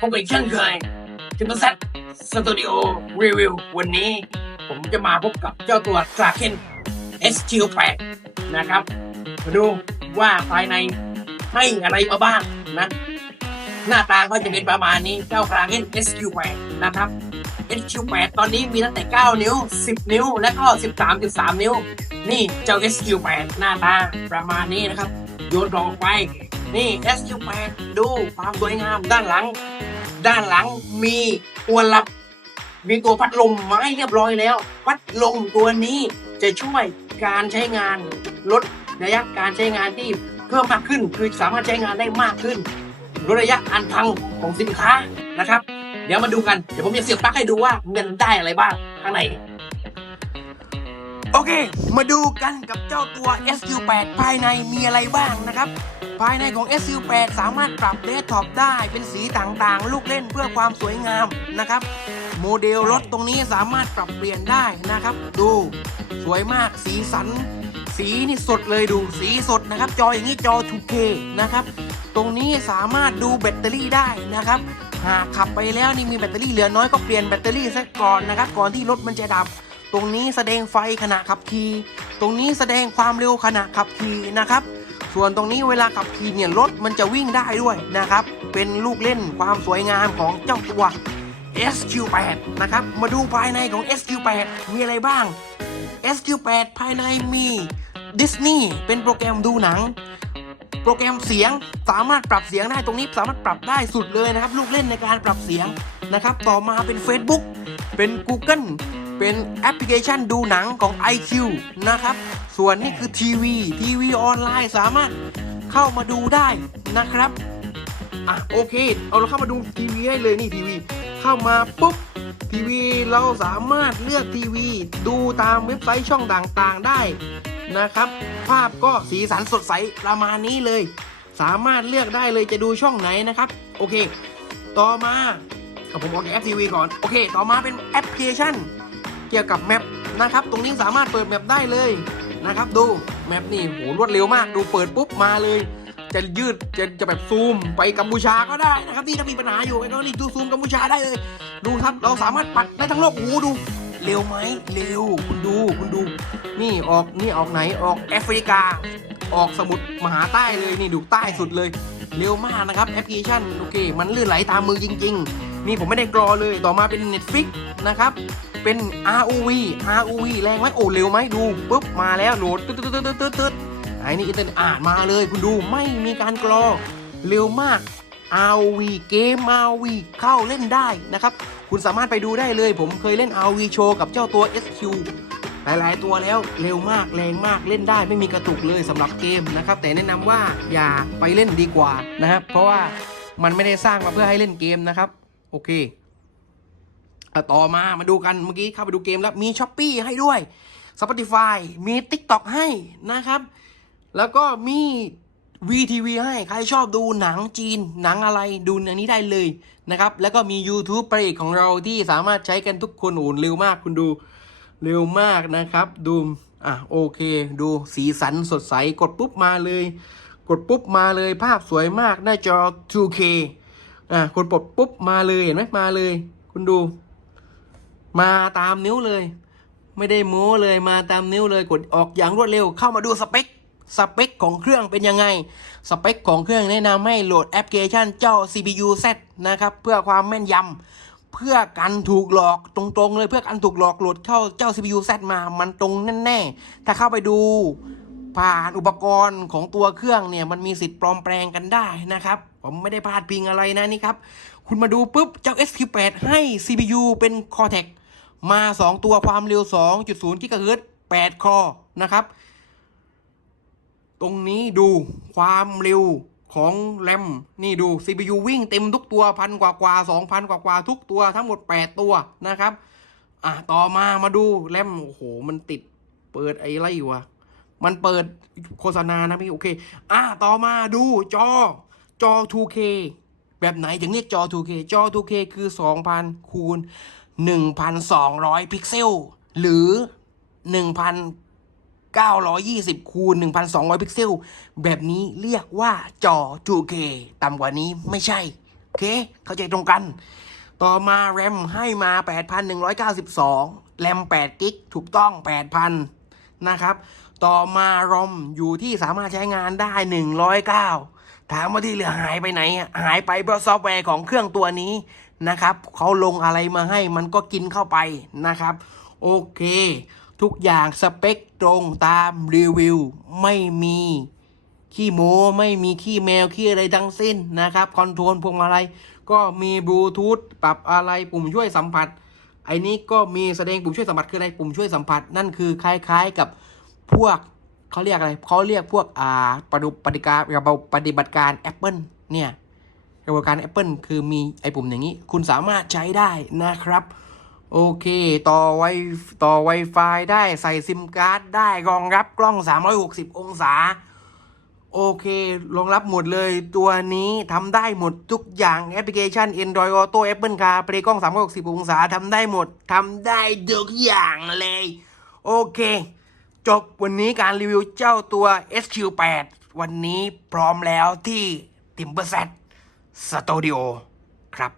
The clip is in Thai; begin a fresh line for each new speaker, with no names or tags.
พบกันอีกเช่นเคยทิมเปอร์เซ็ตสตูดิโอรีวิววันนี้ผมจะมาพบกับเจ้าตัวกราเคน SQ8 นะครับ มาดูว่าภายในให้อะไรมาบ้างนะหน้าตาก็จะเป็นประมาณนี้เจ้ากราเคน SQ8 นะครับ SQ8 ตอนนี้มีตั้งแต่ 9 นิ้ว 10 นิ้ว และก็ 13.3 นิ้ว นี่เจ้า SQ8 หน้าตาประมาณนี้นะครับ โยนกล่องไป นี่ SQ8 ดูความสวยงามด้านหลัง ด้านหลังมีตัวรับ มีตัวพัดลมไม้เรียบร้อยแล้ว พัดลมตัวนี้จะช่วยการใช้งานลดระยะการใช้งานที่เพิ่มมากขึ้น คือสามารถใช้งานได้มากขึ้นลดระยะการพังของสินค้านะครับ เดี๋ยวมาดูกัน เดี๋ยวผมจะเสียบปลั๊กให้ดูว่ามันได้อะไรบ้างข้างใน โอเค มาดูกันกับเจ้าตัว SU8 ภายในมีอะไรบ้างนะครับ ภายในของ SU8 สามารถปรับเดสก์ท็อปได้เป็นสีต่างๆ ลูกเล่นเพื่อความสวยงามนะครับ โมเดลรถตรงนี้สามารถปรับเปลี่ยนได้นะครับ ดูสวยมากสีสัน สีนี่สดเลยดูสีสดนะครับ จออย่างนี้จอ 2K นะครับ ตรงนี้สามารถดูแบตเตอรี่ได้นะครับ หากขับไปแล้วนี่มีแบตเตอรี่เหลือน้อยก็เปลี่ยนแบตเตอรี่ซะก่อนนะครับ ก่อนที่รถมันจะดับ ตรงนี้แสดงไฟขณะขับขี่ ตรงนี้แสดงความเร็วขณะขับขี่นะครับ ส่วนตรงนี้เวลาขับขี่เนี่ยรถมันจะวิ่งได้ด้วยนะครับ เป็นลูกเล่นความสวยงามของเจ้าตัว SQ8 นะครับ มาดูภายในของ SQ8 มีอะไรบ้าง SQ8 ภายในมี Disney เป็นโปรแกรมดูหนัง โปรแกรมเสียงสามารถปรับเสียงได้ตรงนี้สามารถปรับได้สุดเลยนะครับ ลูกเล่นในการปรับเสียงนะครับ ต่อมาเป็น Facebook เป็น Google เป็นแอปพลิเคชันดูหนังของ IQ นะครับ ส่วนนี้คือทีวีทีวีออนไลน์สามารถเข้ามาดูได้นะครับ อะโอเค เอาเราเข้ามาดูทีวีให้เลยนี่ทีวี เข้ามาปุ๊บทีวีเราสามารถเลือกทีวี ดูตามเว็บไซต์ช่องต่างๆได้นะครับ ภาพก็สีสันสดใสประมาณนี้เลย สามารถเลือกได้เลยจะดูช่องไหนนะครับ โอเค ต่อมาผมออกจากแอปทีวีก่อน โอเค ต่อมาเป็นแอปพลิเคชัน เกี่ยวกับแมปนะครับ ตรงนี้สามารถเปิดแมปได้เลยนะครับดูแมปนี่โหรวดเร็วมาก ดูเปิดปุ๊บมาเลย จะยืดจะจะแบบซูมไปกัมพูชาก็ได้นะครับนี่ถ้ามีปัญหาอยู่ไอ้น้องนี่ดูซูมกัมพูชาได้เลย ดูครับเราสามารถปัดได้ทั้งโลกโอ้โหดูเร็วไหมเร็วคุณดูคุณดู นี่ออกนี่ออกไหนออกแอฟริกา ออกสมุทรมหาใต้เลยนี่ดูใต้สุดเลย เร็วมากนะครับแอปพลิเคชันโอเค มันลื่นไหลตามมือจริง ๆ นี่ผมไม่ได้กรอเลยต่อมาเป็น Netflix นะครับ เป็น ROV ROV แรงไหมโอ้เร็วไหมดูปุ๊บมาแล้วโหลดตึ๊ดตึ๊ดตึ๊ดตึ๊ดตึ๊ดตึ๊ดไอ้นี่อินเทอร์เน็ตอ่านมาเลยคุณดูไม่มีการกรอเร็วมาก ROV เกม ROV เข้าเล่นได้นะครับ คุณสามารถไปดูได้เลย ผมเคยเล่น ROV โชว์กับเจ้าตัว SQ หลาย ๆ ตัวแล้วเร็วมากแรงมากเล่นได้ไม่มีกระตุกเลยสำหรับเกมนะครับ แต่แนะนำว่าอย่าไปเล่นดีกว่านะครับ เพราะว่ามันไม่ได้สร้างมาเพื่อให้เล่นเกมนะครับ โอเค ต่อมามาดูกันเมื่อกี้เข้าไปดูเกมแล้วมี s h อ p e e ให้ด้วย Spotify มี TikTok ให้นะครับ แล้วก็มี VTV ให้ใครชอบดูหนังจีนหนังอะไรดูอันนี้ได้เลยนะครับ แล้วก็มี YouTube ประเอกของเราที่สามารถใช้กันทุกคนโอ้โหเร็วมากคุณดูเร็วมากนะครับ ดูอะโอเค ดูสีสันสดใสกดปุ๊บมาเลย กดปุ๊บมาเลยภาพสวยมากหน้าจอ 2K อะกดปลดปุ๊บมาเลยเห็นไหมมาเลย คุณดู มาตามนิ้วเลย ไม่ได้โม้เลยมาตามนิ้วเลยกดออกอย่างรวดเร็ว เข้ามาดูสเปคสเปคของเครื่องเป็นยังไง สเปคของเครื่องแนะนำให้โหลดแอปพลิเคชันเจ้า CPU Z นะครับ เพื่อความแม่นยำเพื่อกันถูกหลอกตรงๆเลยเพื่อกันถูกหลอกโหลดเข้าเจ้า CPU Z มามันตรงแน่ๆ ถ้าเข้าไปดูผ่านอุปกรณ์ของตัวเครื่องเนี่ยมันมีสิทธิ์ปลอมแปลงกันได้นะครับ ผมไม่ได้พาดพิงอะไรนะนี่ครับ คุณมาดูปุ๊บเจ้า SQ8 ให้ CPU เป็น Cortex มา 2 ตัวความเร็ว 2.0 GHz 8คอนะครับ ตรงนี้ดูความเร็วของแรมนี่ดู CPU วิ่งเต็มทุกตัวพันกว่ากว่าสองพันกว่ากว่าทุกตัวทั้งหมด 8 ตัวนะครับ อะต่อมามาดูแรมโอ้โห มันติดเปิดไอ้ไรวะมันเปิดโฆษณานะพี่ โอเค อะต่อมาดูจอ จอ 2K แบบไหนถึงเรียกจอ 2K จอ 2K คือ 2,000คูณ 1,200 พิกเซล หรือ 1,920 คูณ 1,200 พิกเซล แบบนี้เรียกว่าจอ 2K ต่ำกว่านี้ไม่ใช่ โอเค เข้าใจตรงกัน ต่อมาแรมให้มา 8,192แรม8กิกถูกต้อง 8,000 นะครับ ต่อมารอมอยู่ที่สามารถใช้งานได้ 109ถามว่าที่เหลือหายไปไหน หายไปเพราะซอฟต์แวร์ของเครื่องตัวนี้ นะครับเขาลงอะไรมาให้มันก็กินเข้าไปนะครับ โอเค ทุกอย่างสเปคตรงตามรีวิว ไม่มีขี้โมไม่มีขี้แมวขี้อะไรทั้งสิ้นนะครับคอนโทรลพวงมาลัยก็มีบลูทูธปรับอะไรปุ่มช่วยสัมผัสไอ้นี้ก็มีแสดงปุ่มช่วยสัมผัสคืออะไรปุ่มช่วยสัมผัสนั่นคือคล้ายๆกับพวกเขาเรียกอะไรเขาเรียกพวกอ่าปฏิปฏิการระบบปฏิบัติการ Apple เนี่ย กระบบการ Apple คือมีไอปุ่มอย่างนี้ คุณสามารถใช้ได้นะครับ โอเค ต่อไวต่อ Wi-Fi ได้ใส่ซิมการ์ดได้รองรับกล้อง 360 องศา โอเครองรับหมดเลยตัวนี้ทำได้หมดทุกอย่างแอปพลิเคชัน Android Auto Apple CarPlay กล้อง 360 องศาทำได้หมดทำได้ทุกอย่างเลย โอเค จบวันนี้การรีวิวเจ้าตัว SQ8 วันนี้พร้อมแล้วที่ Timberset สตูดิโอครับ